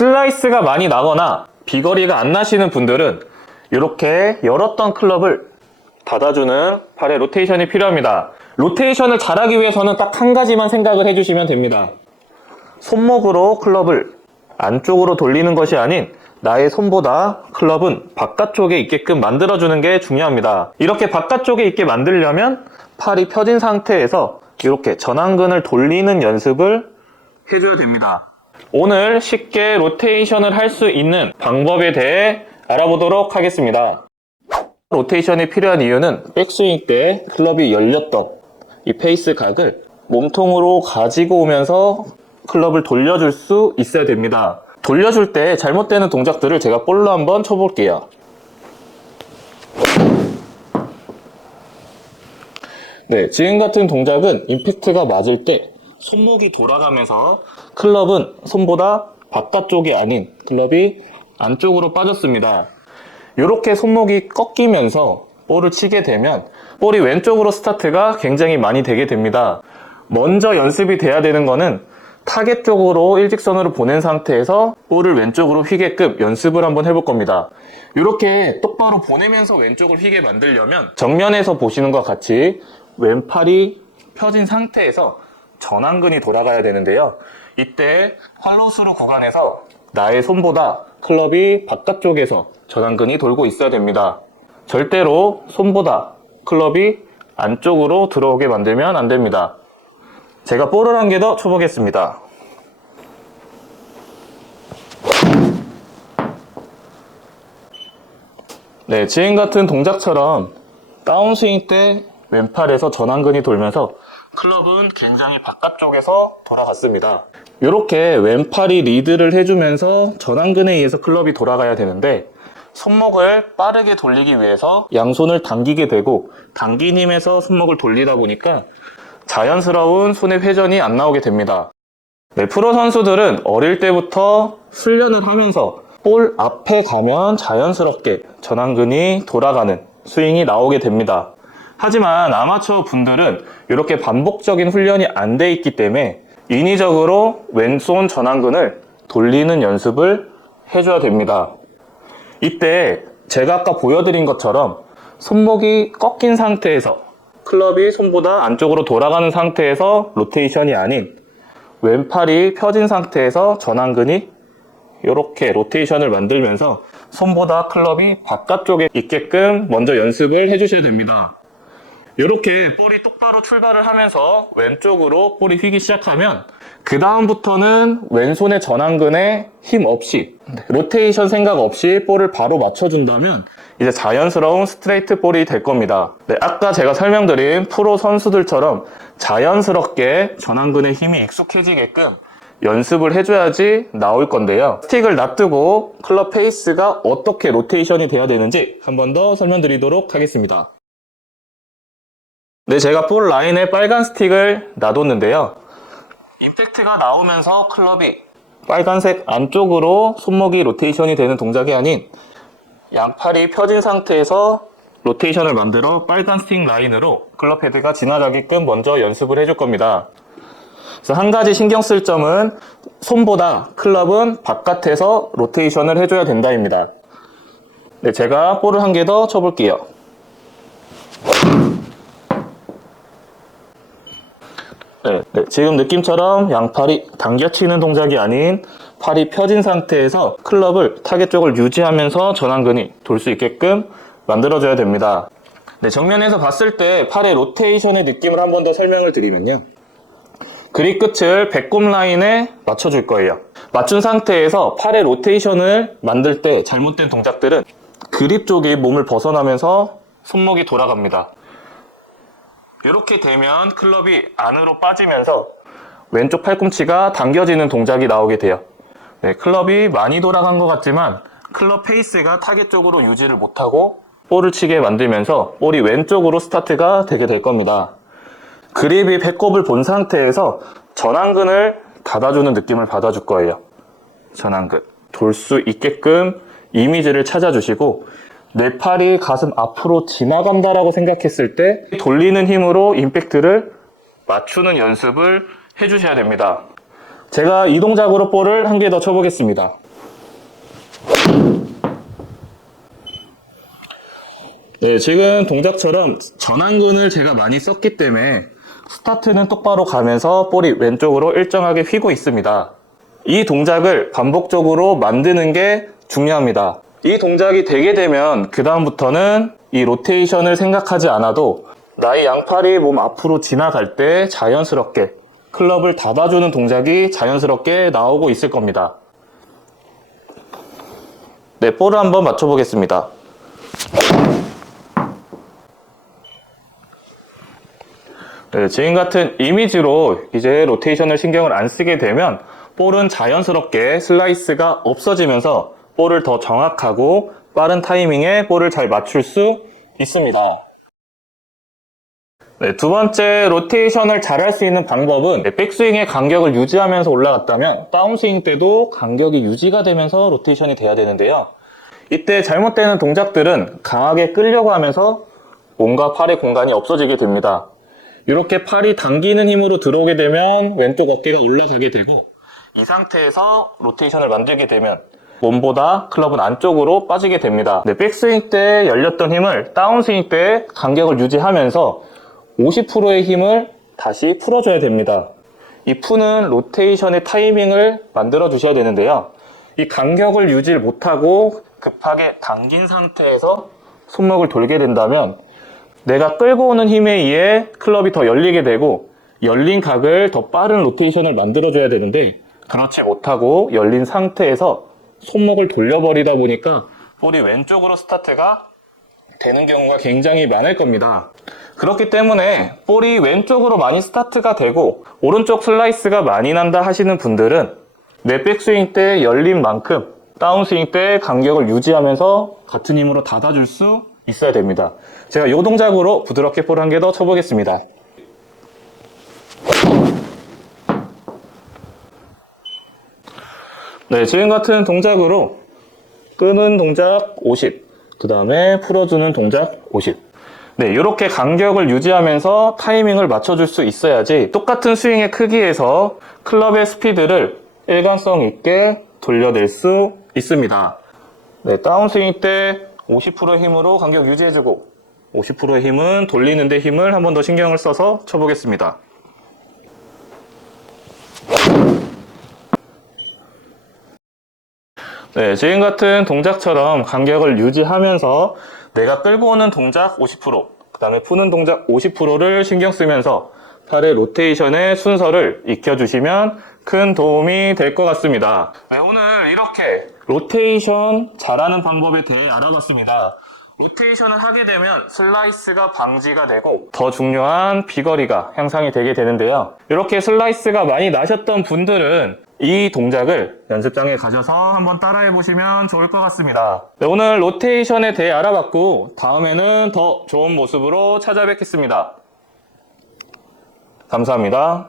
슬라이스가 많이 나거나 비거리가 안 나시는 분들은 이렇게 열었던 클럽을 닫아주는 팔의 로테이션이 필요합니다. 로테이션을 잘하기 위해서는 딱 한 가지만 생각을 해주시면 됩니다. 손목으로 클럽을 안쪽으로 돌리는 것이 아닌 나의 손보다 클럽은 바깥쪽에 있게끔 만들어주는 게 중요합니다. 이렇게 바깥쪽에 있게 만들려면 팔이 펴진 상태에서 이렇게 전완근을 돌리는 연습을 해줘야 됩니다. 오늘 쉽게 로테이션을 할 수 있는 방법에 대해 알아보도록 하겠습니다. 로테이션이 필요한 이유는 백스윙 때 클럽이 열렸던 이 페이스 각을 몸통으로 가지고 오면서 클럽을 돌려줄 수 있어야 됩니다. 돌려줄 때 잘못되는 동작들을 제가 볼로 한번 쳐볼게요. 네, 지금 같은 동작은 임팩트가 맞을 때 손목이 돌아가면서 클럽은 손보다 바깥쪽이 아닌 클럽이 안쪽으로 빠졌습니다. 이렇게 손목이 꺾이면서 볼을 치게 되면 볼이 왼쪽으로 스타트가 굉장히 많이 되게 됩니다. 먼저 연습이 돼야 되는 거는 타겟 쪽으로 일직선으로 보낸 상태에서 볼을 왼쪽으로 휘게끔 연습을 한번 해볼 겁니다. 이렇게 똑바로 보내면서 왼쪽을 휘게 만들려면 정면에서 보시는 것 같이 왼팔이 펴진 상태에서 전완근이 돌아가야 되는데요. 이때 팔로스루 구간에서 나의 손보다 클럽이 바깥쪽에서 전완근이 돌고 있어야 됩니다. 절대로 손보다 클럽이 안쪽으로 들어오게 만들면 안 됩니다. 제가 볼을 한 개 더 쳐보겠습니다. 네, 지금 같은 동작처럼 다운스윙 때 왼팔에서 전완근이 돌면서 클럽은 굉장히 바깥쪽에서 돌아갔습니다. 이렇게 왼팔이 리드를 해주면서 전완근에 의해서 클럽이 돌아가야 되는데 손목을 빠르게 돌리기 위해서 양손을 당기게 되고 당긴 힘에서 손목을 돌리다 보니까 자연스러운 손의 회전이 안 나오게 됩니다. 네, 프로 선수들은 어릴 때부터 훈련을 하면서 볼 앞에 가면 자연스럽게 전완근이 돌아가는 스윙이 나오게 됩니다. 하지만 아마추어 분들은 이렇게 반복적인 훈련이 안 돼 있기 때문에 인위적으로 왼손 전완근을 돌리는 연습을 해줘야 됩니다. 이때 제가 아까 보여드린 것처럼 손목이 꺾인 상태에서 클럽이 손보다 안쪽으로 돌아가는 상태에서 로테이션이 아닌 왼팔이 펴진 상태에서 전완근이 이렇게 로테이션을 만들면서 손보다 클럽이 바깥쪽에 있게끔 먼저 연습을 해주셔야 됩니다. 이렇게 볼이 똑바로 출발을 하면서 왼쪽으로 볼이 휘기 시작하면 그 다음부터는 왼손의 전완근에 힘 없이 로테이션 생각 없이 볼을 바로 맞춰준다면 이제 자연스러운 스트레이트 볼이 될 겁니다. 네, 아까 제가 설명드린 프로 선수들처럼 자연스럽게 전완근의 힘이 익숙해지게끔 연습을 해줘야지 나올 건데요. 스틱을 놔두고 클럽 페이스가 어떻게 로테이션이 돼야 되는지 한 번 더 설명드리도록 하겠습니다. 네, 제가 볼 라인에 빨간 스틱을 놔뒀는데요. 임팩트가 나오면서 클럽이 빨간색 안쪽으로 손목이 로테이션이 되는 동작이 아닌 양팔이 펴진 상태에서 로테이션을 만들어 빨간 스틱 라인으로 클럽 헤드가 지나가게끔 먼저 연습을 해줄 겁니다. 그래서 한 가지 신경 쓸 점은 손보다 클럽은 바깥에서 로테이션을 해줘야 된다입니다. 네, 제가 볼을 한 개 더 쳐볼게요. 네, 네, 지금 느낌처럼 양팔이 당겨치는 동작이 아닌 팔이 펴진 상태에서 클럽을 타겟 쪽을 유지하면서 전완근이 돌 수 있게끔 만들어줘야 됩니다. 네, 정면에서 봤을 때 팔의 로테이션의 느낌을 한 번 더 설명을 드리면요. 그립 끝을 배꼽 라인에 맞춰줄 거예요. 맞춘 상태에서 팔의 로테이션을 만들 때 잘못된 동작들은 그립 쪽이 몸을 벗어나면서 손목이 돌아갑니다. 이렇게 되면 클럽이 안으로 빠지면서 왼쪽 팔꿈치가 당겨지는 동작이 나오게 돼요. 네, 클럽이 많이 돌아간 것 같지만 클럽 페이스가 타겟 쪽으로 유지를 못하고 볼을 치게 만들면서 볼이 왼쪽으로 스타트가 되게 될 겁니다. 그립이 배꼽을 본 상태에서 전완근을 닫아주는 느낌을 받아줄 거예요. 전완근. 돌 수 있게끔 이미지를 찾아주시고 내 팔이 가슴 앞으로 지나간다라고 생각했을 때 돌리는 힘으로 임팩트를 맞추는 연습을 해주셔야 됩니다. 제가 이 동작으로 볼을 한 개 더 쳐보겠습니다. 네, 지금 동작처럼 전완근을 제가 많이 썼기 때문에 스타트는 똑바로 가면서 볼이 왼쪽으로 일정하게 휘고 있습니다. 이 동작을 반복적으로 만드는 게 중요합니다. 이 동작이 되게 되면 그다음부터는 이 로테이션을 생각하지 않아도 나의 양팔이 몸 앞으로 지나갈 때 자연스럽게 클럽을 닫아주는 동작이 자연스럽게 나오고 있을 겁니다. 네, 볼을 한번 맞춰보겠습니다. 네, 지금 같은 이미지로 이제 로테이션을 신경을 안 쓰게 되면 볼은 자연스럽게 슬라이스가 없어지면서 볼을 더 정확하고 빠른 타이밍에 볼을 잘 맞출 수 있습니다. 네, 두 번째 로테이션을 잘 할 수 있는 방법은 네, 백스윙의 간격을 유지하면서 올라갔다면 다운스윙 때도 간격이 유지가 되면서 로테이션이 돼야 되는데요. 이때 잘못되는 동작들은 강하게 끌려고 하면서 몸과 팔의 공간이 없어지게 됩니다. 이렇게 팔이 당기는 힘으로 들어오게 되면 왼쪽 어깨가 올라가게 되고 이 상태에서 로테이션을 만들게 되면 몸보다 클럽은 안쪽으로 빠지게 됩니다. 네, 백스윙 때 열렸던 힘을 다운스윙 때 간격을 유지하면서 50%의 힘을 다시 풀어줘야 됩니다. 이 푸는 로테이션의 타이밍을 만들어 주셔야 되는데요. 이 간격을 유지를 못하고 급하게 당긴 상태에서 손목을 돌게 된다면 내가 끌고 오는 힘에 의해 클럽이 더 열리게 되고 열린 각을 더 빠른 로테이션을 만들어줘야 되는데 그렇지 못하고 열린 상태에서 손목을 돌려버리다 보니까 볼이 왼쪽으로 스타트가 되는 경우가 굉장히 많을 겁니다. 그렇기 때문에 볼이 왼쪽으로 많이 스타트가 되고 오른쪽 슬라이스가 많이 난다 하시는 분들은 내 백스윙 때 열린 만큼 다운스윙 때 간격을 유지하면서 같은 힘으로 닫아줄 수 있어야 됩니다. 제가 이 동작으로 부드럽게 볼 한 개 더 쳐보겠습니다. 네, 지금 같은 동작으로 끄는 동작 50, 그 다음에 풀어주는 동작 50. 네, 이렇게 간격을 유지하면서 타이밍을 맞춰줄 수 있어야지 똑같은 스윙의 크기에서 클럽의 스피드를 일관성 있게 돌려낼 수 있습니다. 네, 다운스윙 때 50%의 힘으로 간격 유지해주고 50%의 힘은 돌리는데 힘을 한 번 더 신경을 써서 쳐보겠습니다. 네, 지금 같은 동작처럼 간격을 유지하면서 내가 끌고 오는 동작 50%, 그 다음에 푸는 동작 50%를 신경 쓰면서 팔의 로테이션의 순서를 익혀주시면 큰 도움이 될 것 같습니다. 네, 오늘 이렇게 로테이션 잘하는 방법에 대해 알아봤습니다. 로테이션을 하게 되면 슬라이스가 방지가 되고 더 중요한 비거리가 향상이 되게 되는데요. 이렇게 슬라이스가 많이 나셨던 분들은 이 동작을 연습장에 가셔서 한번 따라해 보시면 좋을 것 같습니다. 네, 오늘 로테이션에 대해 알아봤고 다음에는 더 좋은 모습으로 찾아뵙겠습니다. 감사합니다.